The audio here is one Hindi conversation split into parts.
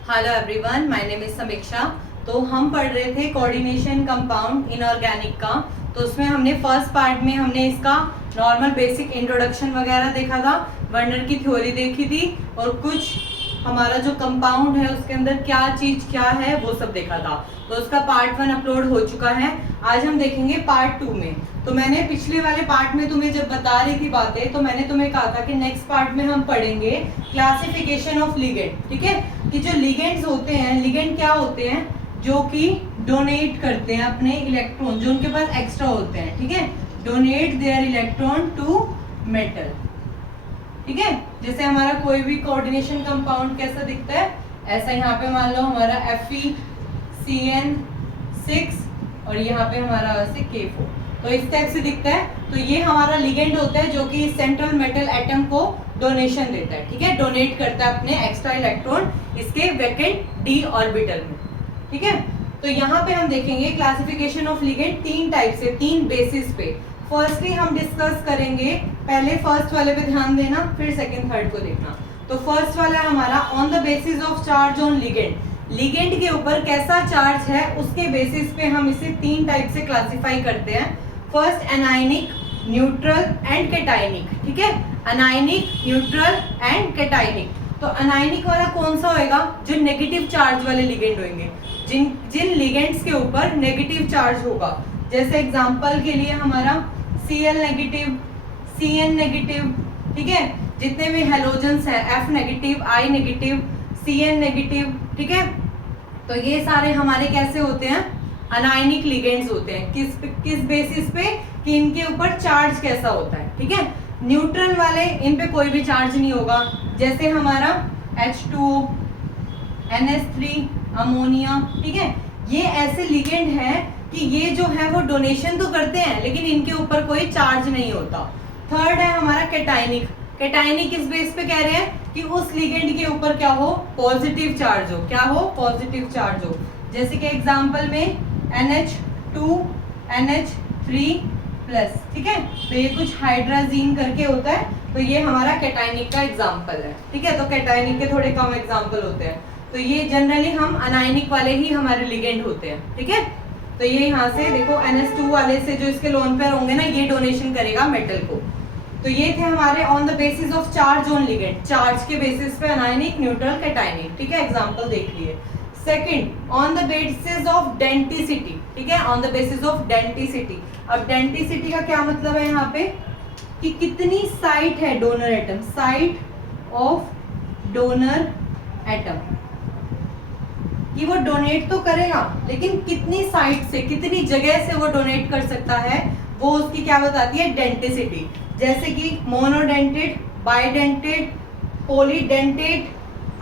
Hello everyone, my name is समीक्षा। तो हम पढ़ रहे थे कोऑर्डिनेशन कंपाउंड इनऑर्गेनिक का। तो उसमें हमने फर्स्ट पार्ट में हमने इसका नॉर्मल बेसिक इंट्रोडक्शन वगैरह देखा था, वर्नर की थ्योरी देखी थी और कुछ हमारा जो कंपाउंड है उसके अंदर क्या चीज क्या है वो सब देखा था। तो उसका पार्ट 1 अपलोड हो चुका है। आज हम देखेंगे पार्ट 2 में। तो मैंने पिछले वाले पार्ट में तुम्हें जब बता रही थी बातें तो मैंने तुम्हें कहा था कि नेक्स्ट पार्ट में हम पढ़ेंगे क्लासिफिकेशन ऑफ लिगेंड। ठीक है, कि जो लिगेंड्स होते हैं, लिगेंड क्या होते हैं, जो कि डोनेट करते हैं अपने इलेक्ट्रॉन जो उनके पास एक्स्ट्रा होते हैं। ठीक है, donate their electron to metal. ठीक है, जैसे हमारा कोई भी कोऑर्डिनेशन कंपाउंड कैसा दिखता है, ऐसा यहाँ पे मान लो हमारा FeCN6 और यहाँ पे हमारा वैसे K4, तो इस टाइप से दिखता है। तो ये हमारा लिगेंड होता है जो कि सेंट्रल मेटल एटम को डोनेशन देता है। ठीक है, डोनेट करता है अपने एक्स्ट्रा इलेक्ट्रॉन इसके वैकेंट d ऑर्बिटल में। ठीक है, तो यहाँ पे हम देखेंगे क्लासिफिकेशन ऑफ लिगेंड तीन टाइप से, तीन बेसिस पे। फर्स्टली हम डिस्कस करेंगे, पहले फर्स्ट वाले पे ध्यान देना, फिर सेकंड थर्ड को देखना। तो फर्स्ट वाला हमारा on the basis of charge on ligand. Ligand के ऊपर कैसा चार्ज है उसके बेसिस पे हम इसे तीन टाइप से क्लासिफाई करते हैं। First anionic, neutral and cationic. ठीक है, एनायनिक, न्यूट्रल एंड कैटायनिक। तो एनायनिक वाला कौन सा होएगा, जो नेगेटिव चार्ज वाले लिगेंड होंगे, जिन लिगेंड्स के ऊपर नेगेटिव चार्ज होगा। जैसे एग्जांपल के लिए हमारा Cl नेगेटिव, Cn नेगेटिव। ठीक है, जितने भी हेलोजेंस हैं F negative, I negative, Cn negative. ठीक है, तो ये सारे हमारे कैसे होते हैं, अनायनिक लिगेंड्स होते हैं। किस बेसिस पे, कि इनके ऊपर चार्ज कैसा होता है। ठीक है, न्यूट्रल वाले, इन पे कोई भी चार्ज नहीं होगा। जैसे हमारा H2O, NH3, अमोनिया। ठीक है, ये ऐसे लिगेंड है कि ये जो है वो डोनेशन तो करते हैं लेकिन इनके ऊपर कोई चार्ज नहीं होता। थर्ड है हमारा कैटायनिक। कैटायनिक इस बेस पे कह रहे हैं कि उस लिगेंड के ऊपर क्या हो, पॉजिटिव चार्ज हो। क्या हो, पॉजिटिव चार्ज हो। जैसे कि एग्जांपल में NH2, NH3+। ठीक है, तो ये कुछ हाइड्राजीन करके होता है, तो ये हमारा कैटायनिक का एग्जाम्पल है। ठीक है, तो कैटायनिक के थोड़े कम एग्जाम्पल होते हैं। तो ये जनरली हम अनायनिक वाले ही हमारे लिगेंड होते हैं। ठीक है, तो ये यहाँ से देखो NH2 वाले से जो इसके लोन पेयर होंगे ना, ये डोनेशन करेगा मेटल को। तो ये थे हमारे on the basis of charge on ligand, charge के बेसिस पे अनायनिक, न्यूट्रल, कैटायनिक। ठीक है, एग्जांपल देख लिए। Second, on the basis of denticity. ठीक है, on the basis of denticity. अब डेंटिसिटी का क्या मतलब है यहाँ पे, कि कितनी साइट है donor atom, site of donor atom, कि वो डोनेट तो करेगा लेकिन कितनी साइट से, कितनी जगह से वो डोनेट कर सकता है, वो उसकी क्या बताती है, डेंटिसिटी। जैसे कि मोनोडेंटेड, बाइडेंटेड, पॉलीडेंटेड,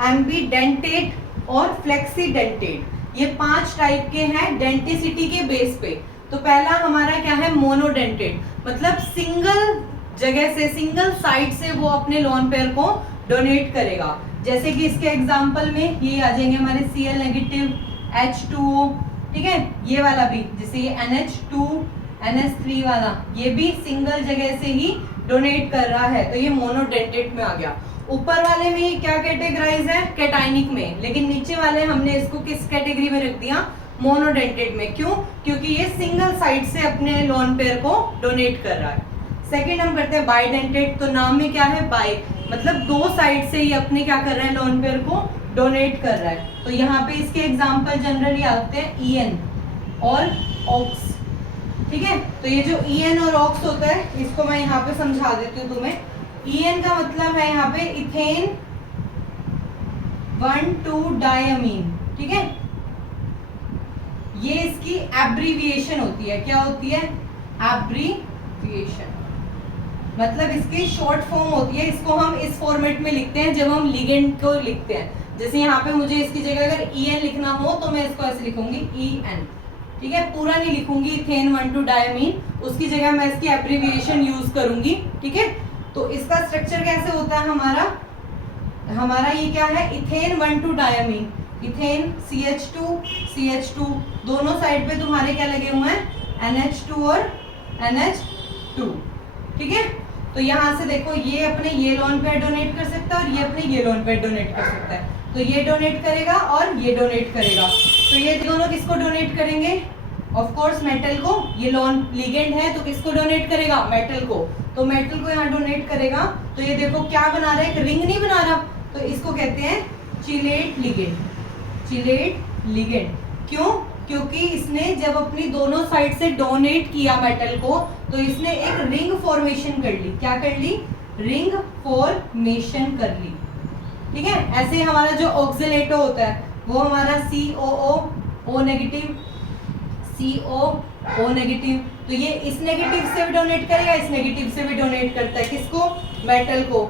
एम्बीडेंटेड और फ्लेक्सीडेंटेड। ये 5 टाइप के हैं डेंटिसिटी के बेस पे। तो पहला हमारा क्या है, मोनोडेंटेड, मतलब सिंगल जगह से, सिंगल साइट से वो अपने लोन पेयर को डोनेट करेगा। जैसे कि इसके एग्जांपल में ये आ जाएंगे हमारे Cl नेगेटिव, H2O। ठीक है, ये वाला भी, जैसे ये NH2, NH3 वाला, ये भी सिंगल जगह से ही डोनेट कर रहा है, तो ये मोनोडेंटेड में आ गया। ऊपर वाले में क्या कैटेगराइज है, कैटायनिक में, लेकिन नीचे वाले हमने इसको किस कैटेगरी में रख दिया, मोनोडेंटेड में। क्यों, क्योंकि ये सिंगल साइड से अपने लोन पेयर को डोनेट कर रहा है। सेकेंड हम करते हैं बाइडेंटेड। तो नाम में क्या है, बाई, मतलब 2 साइड से ही अपने क्या कर रहा है, लोन पेयर को डोनेट कर रहा है। तो यहाँ पे इसके एग्जांपल जनरली आते हैं EN और ऑक्स। ठीक है, तो ये जो EN और ऑक्स होता है, इसको मैं यहाँ पे समझा देती हूँ तुम्हें। EN का मतलब है यहाँ पे इथेन 1,2-डायमीन। ठीक है, ये इसकी एब्रीविएशन होती है। क्या होती है, एब्रीविएशन, मतलब इसकी शॉर्ट फॉर्म होती है। इसको हम इस फॉर्मेट में लिखते हैं जब हम लिगेंड को लिखते हैं। जैसे यहाँ पे मुझे इसकी जगह अगर EN लिखना हो तो मैं इसको ऐसे लिखूंगी, EN। ठीक है, पूरा नहीं लिखूंगी इथेन 1,2-डायमीन, उसकी जगह मैं इसकी एब्रीविएशन यूज करूंगी। ठीक है, तो इसका स्ट्रक्चर कैसे होता है हमारा ये क्या है, इथेन 1,2-डायमीन, इथेन CH2, दोनों साइड पे तुम्हारे क्या लगे हुए हैं, NH2 और NH2। ठीक है, तो यहाँ से देखो ये अपने ये लोन पेयर डोनेट कर सकता है और ये अपने ये लोन पेयर डोनेट कर सकता है। तो ये डोनेट करेगा और ये डोनेट करेगा। तो ये दोनों किसको डोनेट करेंगे? ऑफ कोर्स मेटल को। ये लॉन लिगेंड है तो किसको डोनेट करेगा? मेटल को। तो मेटल को यहाँ डोनेट करेगा। तो ये देखो क्या बना रहा है, एक रिंग नहीं बना रहा, तो इसको कहते हैं चिलेट लिगेंड। चिलेट लिगेंड क्यों? क्योंकि इसने जब अपनी दोनों साइड से डोनेट किया मेटल को, तो इसने एक रिंग फॉर्मेशन कर ली। क्या कर ली? रिंग फॉर्मेशन कर ली। ठीक है। ऐसे ही हमारा जो ऑक्सिलेटो होता है वो हमारा COO नेगेटिव, COO नेगेटिव। तो ये इस नेगेटिव से भी डोनेट करेगा, इस नेगेटिव से भी डोनेट करता है। किसको? मेटल को।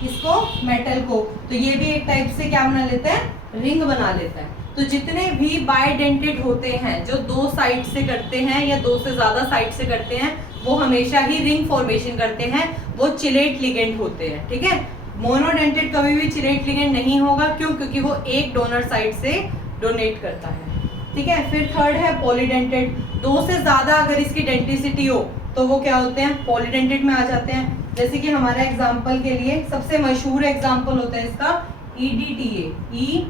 किसको? मेटल को। तो ये भी एक टाइप से क्या बना लेता है? रिंग बना लेता है। तो जितने भी बाइडेंटेड होते हैं जो दो साइड से करते हैं या दो से ज्यादा साइड से करते हैं, वो हमेशा ही रिंग फॉर्मेशन करते हैं, वो चिलेट लिगेंड होते हैं। ठीक है। मोनोडेंटेड कभी भी चिलेट लिगेंड नहीं होगा। क्यों? क्योंकि वो एक डोनर साइड से डोनेट करता है। ठीक है। फिर थर्ड है पॉलीडेंटेड। दो से ज्यादा अगर इसकी डेंटिसिटी हो तो वो क्या होते हैं? पॉलीडेंटेड में आ जाते हैं। जैसे कि हमारा एग्जांपल के लिए सबसे मशहूर एग्जांपल होता है इसका EDTA,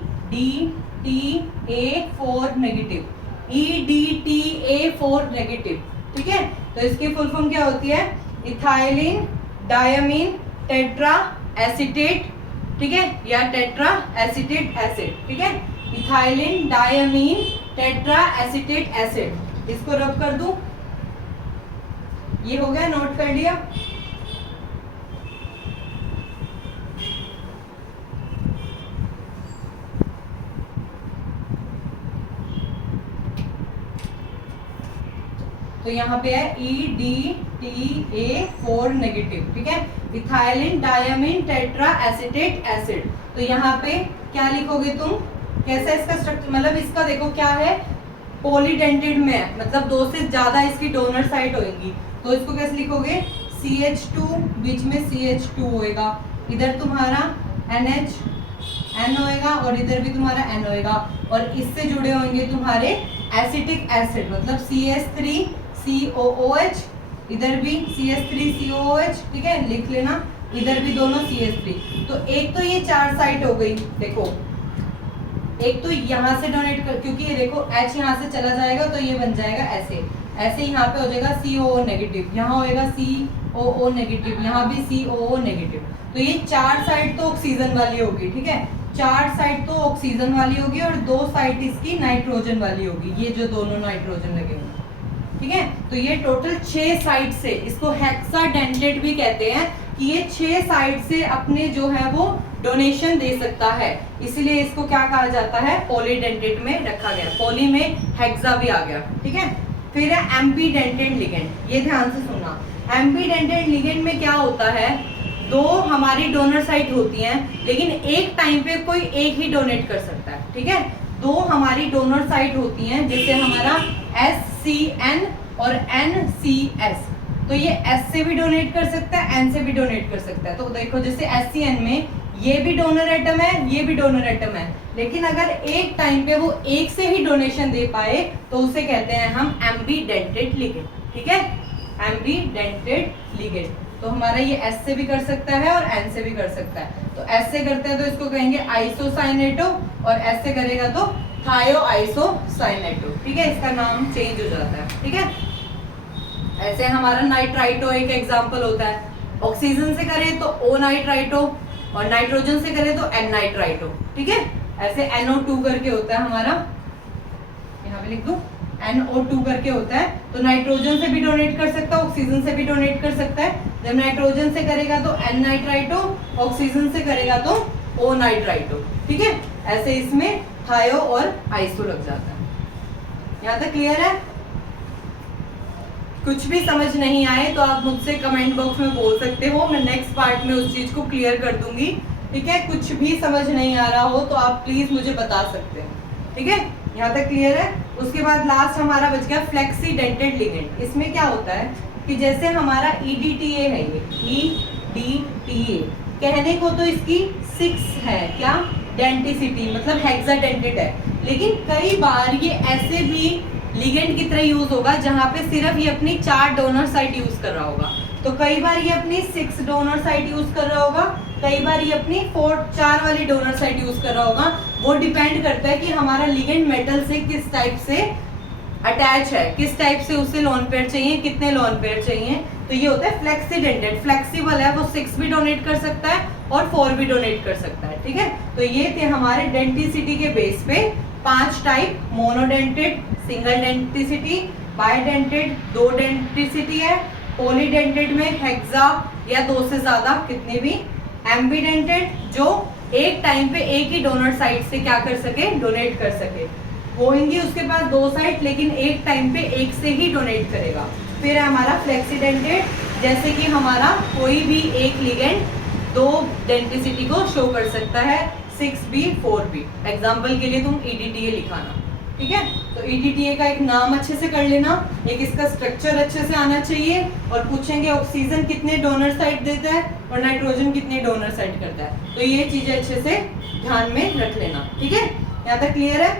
EDTA4 negative, EDTA4 negative. ठीक है। तो इसकी फुल फॉर्म क्या होती है? Ethylene diamine tetra acetate. ठीक है, या टेट्रा एसीटेट एसिड। ठीक है। Ethylene diamine tetra acetate acid. इसको रब कर दूं, ये हो गया, नोट कर लिया। तो यहाँ पे है EDTA4 नेगेटिव। ठीक है। Ethylene diamine tetra acetate acid. तो यहाँ पे क्या लिखोगे तुम? कैसा इसका स्ट्रक्चर, मतलब इसका देखो क्या है, पॉलीडेंटेड में है, मतलब दो से ज्यादा इसकी डोनर साइट होगी। तो इसको कैसे लिखोगे? CH2, बीच में CH2 होएगा, इधर तुम्हारा NH होएगा और इधर भी तुम्हारा N होएगा, और इससे जुड़े होंगे तुम्हारे एसिटिक एसिड, मतलब CH3COOH, इधर भी CH3COOH। ठीक है, लिख लेना, इधर भी दोनों CH3। तो एक तो ये चार साइट हो गई। देखो, एक तो यहाँ से डोनेट कर, क्योंकि ये देखो H यहाँ से चला जाएगा तो ये बन जाएगा ऐसे, ऐसे यहाँ पे हो जाएगा COO नेगेटिव, यहाँ होएगा COO नेगेटिव, यहाँ भी COO नेगेटिव। तो ये चार साइड तो ऑक्सीजन वाली होगी। ठीक है, चार साइड तो ऑक्सीजन वाली होगी और दो साइड इसकी नाइट्रोजन वाली होगी, ये जो दोनों नाइट्रोजन लगे हुए। ठीक है, तो ये टोटल 6 साइड से, इसको हेक्साडेंटेड भी कहते हैं, कि ये 6 साइड से अपने जो है वो डोनेशन दे सकता है, इसलिए इसको क्या कहा जाता है? पॉलीडेंटेड में रखा गया। पॉली में हेक्सा भी आ गया। ठीक है। फिर है एम्बीडेंटेड लिगेंड। ये ध्यान से सुनना, एम्बीडेंटेड लिगेंड में क्या होता है? दो हमारी डोनर साइट होती हैं, लेकिन एक टाइम पे कोई एक ही डोनेट कर सकता है। ठीक है, दो हमारी डोनर साइट होती हैं, जैसे हमारा SCN और NCS। तो ये S से भी डोनेट कर सकता है, N से भी डोनेट कर सकता है। तो देखो, जैसे SCN में ये भी डोनर एटम है, ये भी डोनर एटम है, लेकिन अगर एक टाइम पे वो एक से ही डोनेशन दे पाए तो उसे कहते हैं हम एम्बीडेंटेड लिगेंड। ठीक है, एम्बीडेंटेड लिगेंड। तो हमारा ये S से भी कर सकता है और N से भी कर सकता है। तो S से करते हैं तो इसको कहेंगे आइसोसाइनेटो, और S से करेगा तो थायोआइसोसाइनेटो। ठीक है, इसका नाम चेंज हो जाता है। ठीक है, ऐसे हमारा नाइट्राइटो एक एग्जांपल होता है। ऑक्सीजन से करें तो O नाइट्राइटो, और नाइट्रोजन से करें तो N नाइट्राइटो। ठीक है, ऐसे NO2 करके होता है हमारा, यहाँ पे लिख दूं, NO2 करके होता है। तो नाइट्रोजन से भी डोनेट कर सकता है, ऑक्सीजन से भी डोनेट कर सकता है। जब नाइट्रोजन से करेगा तो N नाइट्राइटो, ऑक्सीजन से करेगा तो O नाइट्राइटो। ठीक है, ऐसे इसमें थायो और आइसो लग जाता है। यहाँ तक क्लियर है? कुछ भी समझ नहीं आए तो आप मुझसे कमेंट बॉक्स में बोल सकते हो, मैं नेक्स्ट पार्ट में उस चीज को क्लियर कर दूंगी। ठीक है, कुछ भी समझ नहीं आ रहा हो तो आप प्लीज मुझे बता सकते हैं। ठीक है, यहाँ तक क्लियर है? उसके बाद लास्ट हमारा बच गया फ्लेक्सीडेंटेड लिगेंड। इसमें क्या होता है कि जैसे हमारा EDTA है, ये EDTA कहने को तो इसकी 6 है, क्या डेंटिसिटी, मतलब हेक्साडेंटेड है, लेकिन कई बार ये ऐसे भी लिगेंड की तरह यूज होगा जहां पे सिर्फ ये अपनी 4 डोनर साइट यूज कर रहा होगा। तो कई बार ये अपनी 6 डोनर साइट यूज कर रहा होगा, कई बार ये अपनी 4 वाली डोनर साइड यूज कर रहा होगा। वो डिपेंड करता है कि हमारा लिगेंड मेटल से किस टाइप से अटैच है, किस टाइप से उसे लोन पेयर चाहिए, कितने लोन पेयर चाहिए। तो ये होता है फ्लेक्सीडेंटेड, फ्लेक्सिबल है, वो 6 भी डोनेट कर सकता है और 4 भी डोनेट कर सकता है। ठीक है, तो ये थे हमारे डेंटिसिटी के बेस पे 5 type, monodentate, single denticity, bidentate 2 denticity है, पॉलीडेंटेड में हेक्सा या 2 से ज्यादा कितने भी, एम्बीडेंटेड जो एक टाइम पे एक ही डोनर साइड से क्या कर सके, डोनेट कर सके, होंगी उसके पास 2 साइड लेकिन एक टाइम पे एक से ही डोनेट करेगा। फिर है हमारा फ्लेक्सीडेंटेड, जैसे कि हमारा कोई भी एक लिगेंड 2 डेंटिसिटी को शो कर सकता है, 6B 4B। एग्जाम्पल के लिए तुम EDTA लिखाना। ठीक है, तो EDTA का एक नाम अच्छे से कर लेना, एक इसका स्ट्रक्चर अच्छे से आना चाहिए, और पूछेंगे ऑक्सीजन कितने डोनर साइड देता है और नाइट्रोजन कितने डोनर साइड करता है। तो ये चीजें अच्छे से ध्यान में रख लेना। ठीक है, यहाँ तक क्लियर है।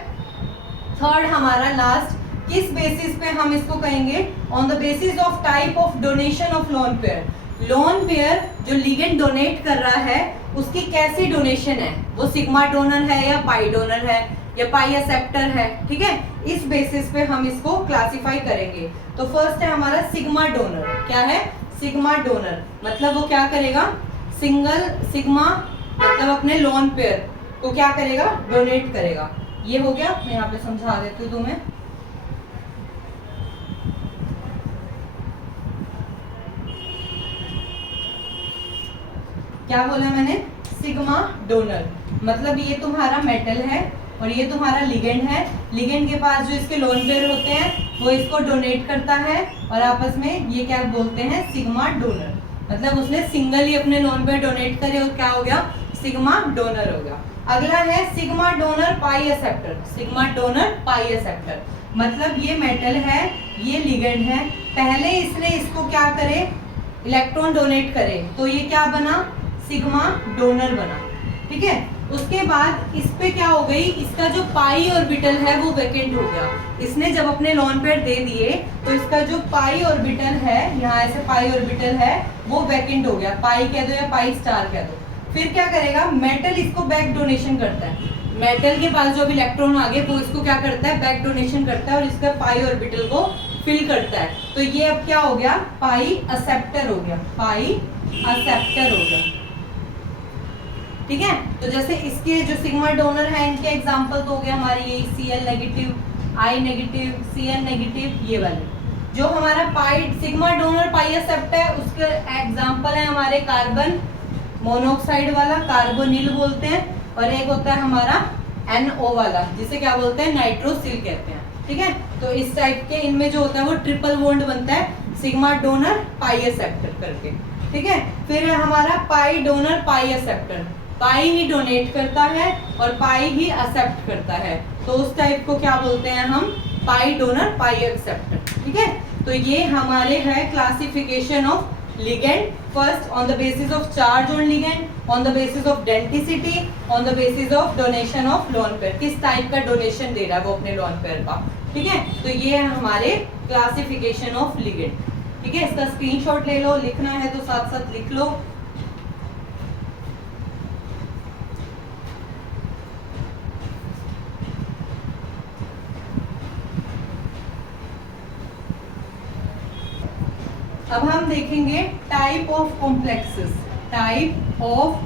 थर्ड हमारा लास्ट, किस बेसिस पे हम इसको कहेंगे, on the basis of type of donation of lone pair. Lone pair जो लिगेंड डोनेट कर रहा है उसकी कैसी डोनेशन है, वो सिग्मा डोनर है या पाई डोनर है या पाई एक्सेप्टर है। ठीक है, इस बेसिस पे हम इसको क्लासिफाई करेंगे। तो फर्स्ट है हमारा सिग्मा डोनर। क्या है, सिग्मा डोनर मतलब वो क्या करेगा, सिंगल सिग्मा मतलब अपने लोन पेयर को क्या करेगा, डोनेट करेगा। ये हो गया, मैं यहाँ पे समझा देती हूँ तुम्हें। क्या बोला मैंने, सिग्मा डोनर मतलब ये तुम्हारा मेटल है और ये तुम्हारा लिगेंड है। लिगेंड के पास जो इसके लोन पेयर होते हैं वो इसको डोनेट करता है और आपस में ये क्या बोलते हैं, सिग्मा डोनर। मतलब उसने सिंगली अपने लोन पेयर डोनेट करे और क्या हो गया, सिग्मा डोनर हो गया। अगला है सिग्मा डोनर पाई एक्सेप्टर। सिग्मा डोनर पाई एक्सेप्टर मतलब ये मेटल है, ये लिगेंड है, पहले इसने इसको क्या करे, इलेक्ट्रॉन डोनेट करे, तो ये क्या बना, सिग्मा डोनर बना। ठीक है, उसके बाद इस पे क्या हो गई, इसका जो पाई ऑर्बिटल है वो वैकेंट हो गया। इसने जब अपने लोन पेयर दे दिए तो इसका जो पाई ऑर्बिटल है, यहाँ ऐसे पाई ऑर्बिटल है, वो वैकेंट हो गया। पाई कह दो या पाई स्टार कह दो। फिर क्या करेगा, मेटल इसको बैक डोनेशन करता है। मेटल के पास जो भी इलेक्ट्रॉन आ गए वो इसको क्या करता है, बैक डोनेशन करता है और इसका पाई ऑर्बिटल को फिल करता है। तो ये अब क्या हो गया, पाई एक्सेप्टर हो गया, पाई एक्सेप्टर हो गया। ठीक है, तो जैसे इसके जो सिग्मा डोनर है इनके एग्जांपल तो हो गया हमारे ये Cl negative, I negative, Cn negative, ये वाले। जो हमारा पाई सिग्मा डोनर पाई एक्सेप्टर है उसके एग्जांपल है हमारे कार्बन मोनोऑक्साइड वाला, कार्बोनिल बोलते हैं, और एक होता है हमारा NO वाला जिसे क्या बोलते हैं, नाइट्रोसिल कहते हैं। ठीक है, तो इस टाइप के इनमें जो होता है वो ट्रिपल बॉन्ड बनता है सिग्मा डोनर पाई एक्सेप्टर करके। ठीक है, फिर हमारा पाई डोनर पाई एक्सेप्टर, पाई ही डोनेट करता है और पाई ही एक्सेप्ट करता है, तो उस टाइप को क्या बोलते हैं हम, पाई डोनर पाई एक्सेप्टर। ठीक है, तो ये हमारे है classification of ligand. First on the basis of charge on ligand, on the basis of denticity, on the basis of donation of lone pair, किस टाइप का डोनेशन दे रहा है वो अपने लोन पेयर का। ठीक है, तो ये है हमारे क्लासिफिकेशन ऑफ लिगेंड। ठीक है, इसका स्क्रीनशॉट ले लो, लिखना है तो साथ साथ लिख लो। अब हम देखेंगे type of complexes. Type of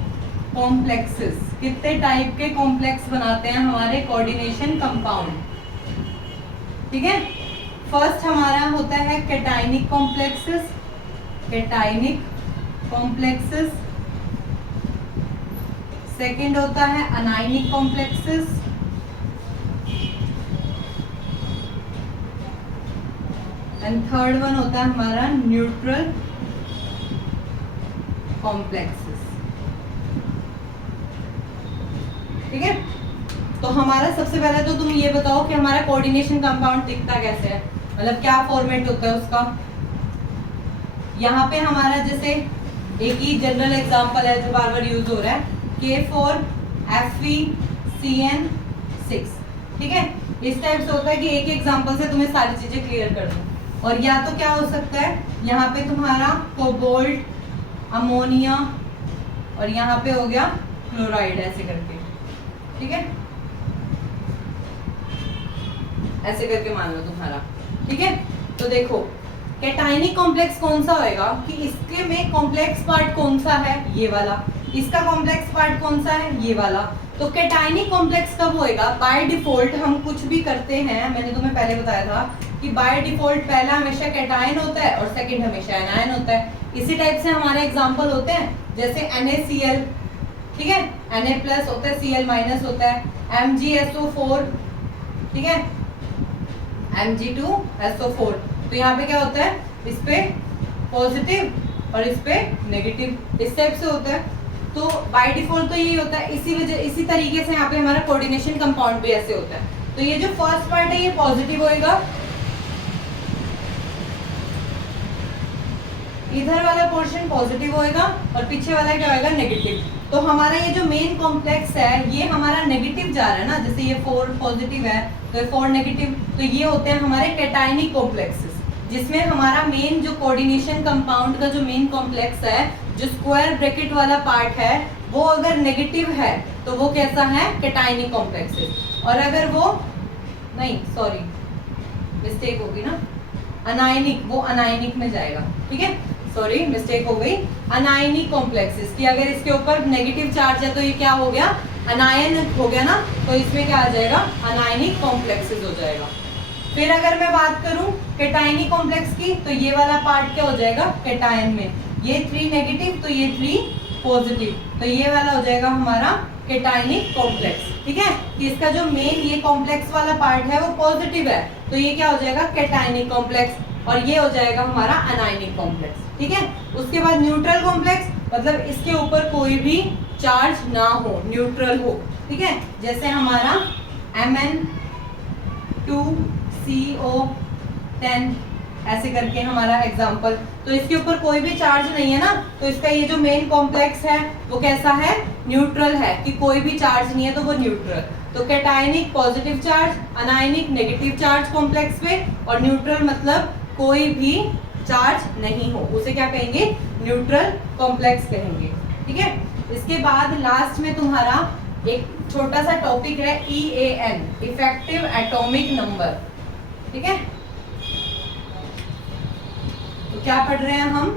complexes, कितने टाइप के कॉम्प्लेक्स बनाते हैं हमारे कोऑर्डिनेशन कंपाउंड। ठीक है, फर्स्ट हमारा होता है cationic complexes, cationic complexes. Second होता है anionic complexes. And third one होता है हमारा न्यूट्रल कॉम्प्लेक्सेस। ठीक है, तो हमारा सबसे पहले तो तुम ये बताओ कि हमारा कोऑर्डिनेशन कंपाउंड दिखता कैसे है, मतलब क्या फॉर्मेट होता है उसका। यहाँ पे हमारा जैसे एक ही जनरल एग्जांपल है जो बार बार यूज हो रहा है, K4FeCN6। ठीक है, इस टाइप से होता है कि एक एग्जांपल से तुम्हें सारी चीजें क्लियर कर दूं। और या तो क्या हो सकता है, यहाँ पे तुम्हारा कोबाल्ट, अमोनिया, और यहाँ पे हो गया क्लोराइड, ऐसे करके, ठीक है, ऐसे करके मान लो तुम्हारा, ठीक है। तो देखो कैटायनिक कॉम्प्लेक्स कौन सा होएगा कि इसके में कॉम्प्लेक्स पार्ट कौन सा है, ये वाला, इसका कॉम्प्लेक्स पार्ट कौन सा है, ये वाला। तो कैटायनिक कॉम्प्लेक्स कब होएगा, बाय डिफॉल्ट हम कुछ भी करते हैं, मैंने तुम्हें पहले बताया था कि बाय डिफॉल्ट पहला हमेशा कैटायन होता है और सेकंड हमेशा एनायन होता है। इसी टाइप से हमारे एग्जांपल होते हैं, जैसे NaCl, ठीक है, Na+ होता है, Cl- होता है, MgSO4, ठीक है, Mg2SO4। तो यहाँ पे क्या होता है, इस पे पॉजिटिव और इस पे नेगेटिव, इस टाइप से होता है। तो बाय डिफॉल्ट तो यही होता है, इसी तरीके से यहाँ पे हमारा कोऑर्डिनेशन कंपाउंड भी ऐसे होता है। तो ये जो फर्स्ट पार्ट है ये पॉजिटिव होएगा, इधर वाला पोर्शन पॉजिटिव होएगा और पीछे वाला क्या होएगा, नेगेटिव। तो हमारा ये जो मेन कॉम्प्लेक्स है ये हमारा नेगेटिव जा रहा है ना, जैसे ये 4 पॉजिटिव है तो ये 4 नेगेटिव, तो ये होते हैं हमारे कैटायनिक कॉम्प्लेक्सेस, जिसमें हमारा मेन जो कोऑर्डिनेशन कंपाउंड का जो मेन कॉम्प्लेक्स है, जो स्क्वायर ब्रैकेट वाला पार्ट है, वो अगर नेगेटिव है तो वो कैसा है, कैटायनिक कॉम्प्लेक्सेस। और अगर वो नहीं, सॉरी मिस्टेक होगी ना, अनायनिक, वो अनायनिक में जाएगा, ठीक है, सॉरी मिस्टेक हो गई, अनायनिक कॉम्प्लेक्सेस की अगर इसके ऊपर नेगेटिव चार्ज है तो ये क्या हो गया, अनायन हो गया ना, तो इसमें क्या आ जाएगा, अनायनिक कॉम्प्लेक्सेस हो जाएगा। फिर अगर मैं बात करूं कैटायनिक कॉम्प्लेक्स की, तो ये वाला पार्ट क्या हो जाएगा, कैटायन में, ये 3 नेगेटिव तो ये 3 पॉजिटिव, तो ये वाला हो जाएगा हमारा कैटायनिक कॉम्प्लेक्स, ठीक है। कि इसका जो मेन ये कॉम्प्लेक्स वाला पार्ट है वो पॉजिटिव है, तो ये क्या हो जाएगा, कैटायनिक कॉम्प्लेक्स, और ये हो जाएगा हमारा अनायनिक कॉम्प्लेक्स, ठीक है। उसके बाद न्यूट्रल कॉम्प्लेक्स, मतलब इसके ऊपर कोई भी चार्ज ना हो, न्यूट्रल हो, ठीक है, जैसे हमारा Mn2CO10 ऐसे करके हमारा एग्जाम्पल। तो इसके ऊपर कोई भी चार्ज नहीं है ना, तो इसका ये जो मेन कॉम्प्लेक्स है वो कैसा है, न्यूट्रल है, कि कोई भी चार्ज नहीं है तो वो न्यूट्रल। तो cationic positive charge, anionic negative charge complex पे, और न्यूट्रल मतलब कोई भी चार्ज नहीं हो, उसे क्या कहेंगे, न्यूट्रल कॉम्प्लेक्स कहेंगे, ठीक है। इसके बाद लास्ट में तुम्हारा एक छोटा सा टॉपिक है EAN, इफेक्टिव एटॉमिक नंबर, ठीक है। तो क्या पढ़ रहे हैं हम,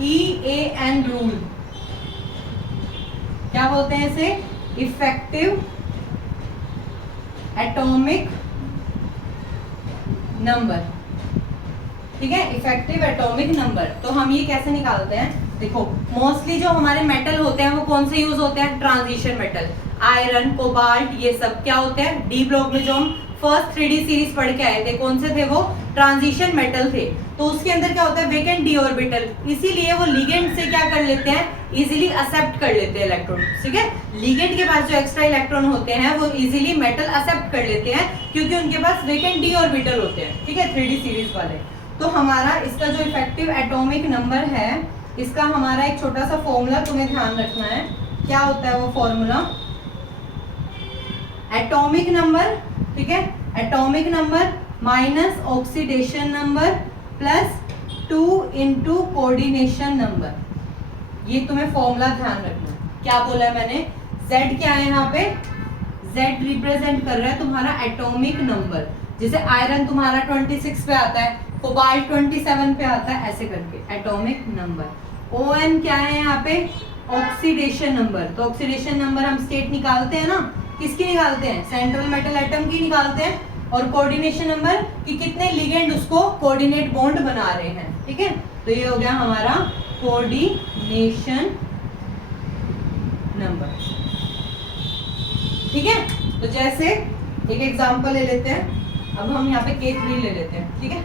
EAN रूल, क्या बोलते हैं इसे, इफेक्टिव एटॉमिक नंबर, ठीक है, इफेक्टिव एटॉमिक नंबर। तो हम ये कैसे निकालते हैं, देखो मोस्टली जो हमारे मेटल होते हैं वो कौन से यूज होते हैं, ट्रांजिशन मेटल, आयरन, कोबाल्ट, ये सब क्या होते हैं, डी ब्लॉक में जो हम फर्स्ट 3D सीरीज पढ़ के आए थे, कौन से थे वो, ट्रांजिशन मेटल थे। तो उसके अंदर क्या होता है, वेकेंट डी ऑर्बिटल, इसीलिए वो लिगेंड से क्या कर लेते हैं, इजीली एक्सेप्ट कर लेते हैं इलेक्ट्रॉन, ठीक है। लिगेंड के पास जो एक्स्ट्रा इलेक्ट्रॉन होते हैं वो इजीली मेटल एक्सेप्ट कर लेते हैं, क्योंकि उनके पास वेकेंट डी ऑर्बिटल होते हैं, ठीक है, 3D सीरीज वाले। तो हमारा इसका जो इफेक्टिव एटॉमिक नंबर है, इसका हमारा एक छोटा सा फॉर्मूला तुम्हें ध्यान रखना है, क्या होता है वो फॉर्मूला, एटॉमिक नंबर, ठीक है, atomic number minus oxidation number plus 2 into coordination number, ये तुम्हें फॉर्मूला ध्यान रखना है। क्या बोला है मैंने, Z क्या है यहाँ पे, Z रिप्रेजेंट कर रहा है तुम्हारा एटॉमिक नंबर, जैसे आयरन तुम्हारा 26 पे आता है, कोबाल्ट 27 पे आता है, ऐसे करके एटॉमिक नंबर। ON क्या है यहाँ पे, ऑक्सीडेशन नंबर। तो ऑक्सीडेशन नंबर हम स्टेट निकालते हैं ना, किसकी निकालते हैं, सेंट्रल मेटल एटम की निकालते हैं, और कोऑर्डिनेशन नंबर कि कितने लिगेंड उसको कोऑर्डिनेट बॉन्ड बना रहे हैं, ठीक है। तो ये हो गया हमारा कोऑर्डिनेशन नंबर, ठीक है। तो जैसे एक एग्जांपल ले लेते हैं, अब हम यहाँ पे K3 ले लेते हैं, ठीक है,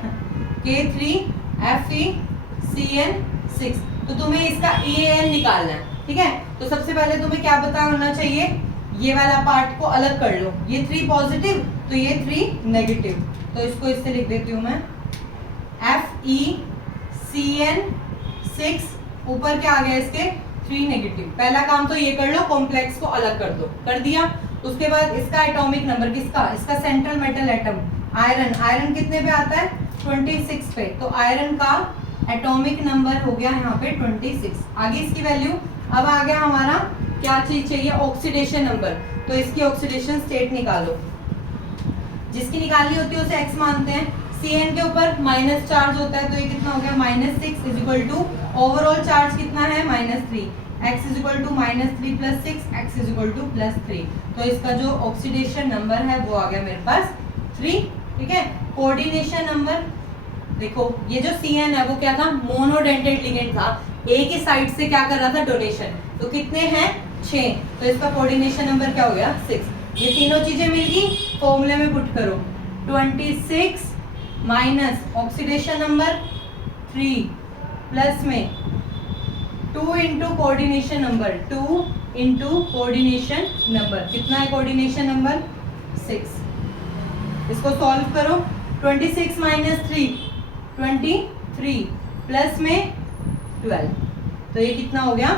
K3FeCN6। तो तुम्हें इसका EAN निकालना है, ठीक है। तो सबसे पहले तुम्हें क्या पता होना चाहिए, ये वाला पार्ट को अलग कर लो, ये 3 पॉजिटिव तो ये 3 नेगेटिव, तो इसको इससे लिख देती हूँ मैं, FeCN6, ऊपर क्या आ गया इसके 3 नेगेटिव। पहला काम तो ये कर लो, कॉम्प्लेक्स को अलग कर दो, कर दिया। उसके बाद इसका एटॉमिक नंबर किसका, इसका central metal atom iron, iron कितने पे आता है 26 पे, तो आयरन का एटॉमिक नंबर हो गया यहाँ पे 26। आगे इसकी वैल्यू अब आ गया हमारा क्या चीज चाहिए, ऑक्सीडेशन नंबर। तो इसकी ऑक्सीडेशन स्टेट निकालो, जिसकी निकालनी होती है उसे x मानते हैं। Cn के ऊपर माइनस चार्ज होता है, तो ये कितना हो गया -6 is equal to overall charge कितना है -3, x is equal to -3 + 6, x is equal to +3। तो इसका जो ऑक्सीडेशन नंबर है वो आ गया मेरे पास 3। ठीक है, कोऑर्डिनेशन नंबर देखो, ये जो Cn है वो क्या था, मोनोडेंटेड लिगेंड था, एक ही साइड से क्या कर रहा था, डोनेशन। तो कितने हैं 6, तो इसका कोऑर्डिनेशन नंबर क्या हो गया 6। ये तीनों चीजें मिल गई, फॉर्मूले में पुट करो, 26 माइनस ऑक्सीडेशन नंबर 3 प्लस में 2 into coordination number, 2 into coordination number, कितना है कोऑर्डिनेशन नंबर 6। इसको सॉल्व करो, 26 माइनस 3 23 प्लस में 12, तो ये कितना हो गया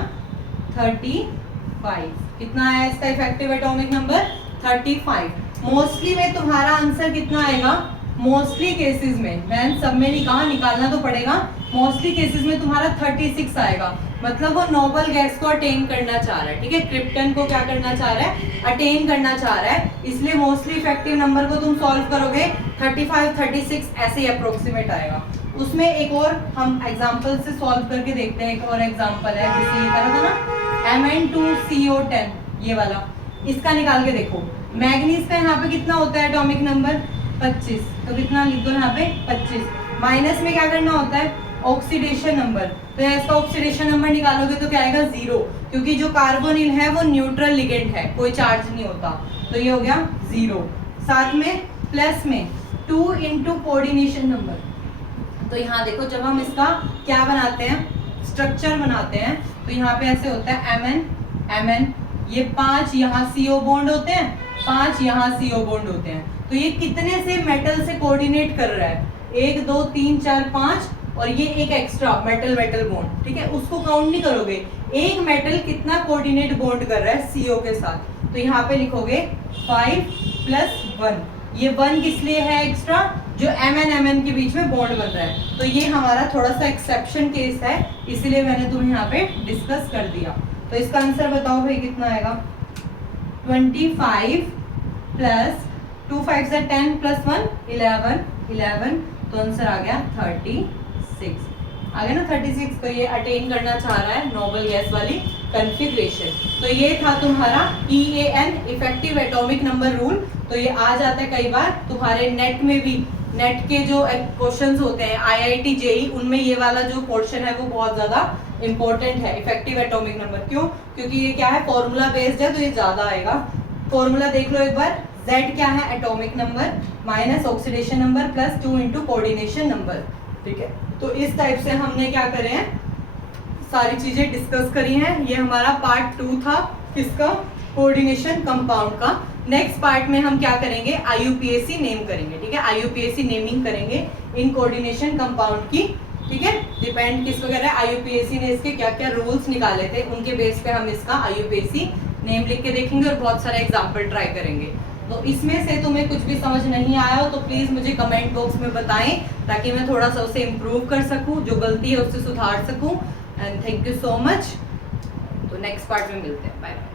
35। कितना आया इसका इफेक्टिव एटॉमिक नंबर 35। मोस्टली में तुम्हारा आंसर कितना आएगा, मोस्टली केसेस में, मैंने सब में नहीं कहा, निकालना तो पड़ेगा, मोस्टली केसेस में तुम्हारा 36 आएगा। मतलब वो नोबल गैस को अटेन करना चाह रहा है। ठीक है, क्रिप्टन को क्या करना चाह रहा है, अटेन करना चाह रहा है, इसलिए मोस्टली इफेक्टिव नंबर को तुम सॉल्व करोगे 35 36 ऐसे ही अप्रोक्सीमेट आएगा। उसमें एक और हम एग्जांपल से सॉल्व करके देखते हैं। एक और एग्जांपल है, जैसे ये करा था ना Mn2CO10, ये वाला, इसका निकाल के देखो। मैग्नीज का यहाँ पे कितना होता है एटॉमिक नंबर 25, तो कितना लिख दो यहाँ पे 25। माइनस में क्या करना होता है, ऑक्सीडेशन नंबर, तो यहाँ इसका ऑक्सीडेशन नंबर निकालोगे तो क्या आएगा 0, क्योंकि जो कार्बोनिल है वो न्यूट्रल लिगेंड है, कोई चार्ज नहीं होता, तो ये हो गया 0। साथ में प्लस में 2 इंटू कोऑर्डिनेशन नंबर, तो यहाँ देखो जब हम इसका क्या बनाते हैं, स्ट्रक्चर बनाते हैं, तो यहाँ पे ऐसे होता है Mn, ये 5 यहाँ CO बॉन्ड होते हैं, 5 यहाँ CO बॉन्ड होते हैं। तो ये कितने से मेटल से कोऑर्डिनेट कर रहा है, 1 2 3 4 5, और ये एक एक्स्ट्रा मेटल बॉन्ड। ठीक है, उसको काउंट नहीं करोगे, एक मेटल कितना कोऑर्डिनेट बॉन्ड कर रहा है CO के साथ। तो यहाँ पे लिखोगे 5 + 1, ये 1 किस लिए है एक्स्ट्रा, जो Mn के बीच में बॉन्ड बन रहा है। तो ये हमारा थोड़ा सा एक्सेप्शन केस है, इसीलिए मैंने तुम्हें यहाँ पे डिस्कस कर दिया। तो इसका आंसर बताओ भाई कितना आएगा, 25 प्लस 2 5 से 10 + 1 11, तो आंसर आ गया 36। आ गया ना 36। तो ये अटेन करना चाह रहा है नोबल गैस वाली कॉन्फ़िगरेशन। तो ये था तुम्हारा EAN, effective atomic number rule. तो ये आ जाता है कई बार तुम्हारे नेट में भी, नेट के जो क्वेश्चंस होते हैं IIT JEE, उनमें ये वाला जो पोर्शन है वो बहुत ज्यादा इंपॉर्टेंट है, इफेक्टिव एटॉमिक नंबर। क्यों, क्योंकि ये क्या है, फॉर्मूला बेस्ड है, तो ये ज्यादा आएगा। फॉर्मूला देख लो एक बार, Z क्या है, atomic number minus oxidation number plus 2 into coordination number. ठीक है, तो इस टाइप से हमने क्या करे हैं, सारी चीजें डिस्कस करी हैं। ये हमारा पार्ट 2 था, किसका, कोऑर्डिनेशन कंपाउंड का। नेक्स्ट पार्ट में हम क्या करेंगे, IUPAC नेम करेंगे। ठीक है, IUPAC नेमिंग करेंगे इन कोऑर्डिनेशन कंपाउंड की। ठीक है, डिपेंड किस वगैरह IUPAC ने इसके क्या क्या रूल्स निकाले थे, उनके बेस पे हम इसका IUPAC नेम लिख के देखेंगे और बहुत सारे एग्जाम्पल ट्राई करेंगे। तो इसमें से तुम्हें कुछ भी समझ नहीं आया हो तो प्लीज मुझे कमेंट बॉक्स में बताएं, ताकि मैं थोड़ा सा उसे इम्प्रूव कर सकूं, जो गलती है उससे सुधार सकूं। And thank you so much. तो नेक्स्ट पार्ट में मिलते हैं, बाय बाय।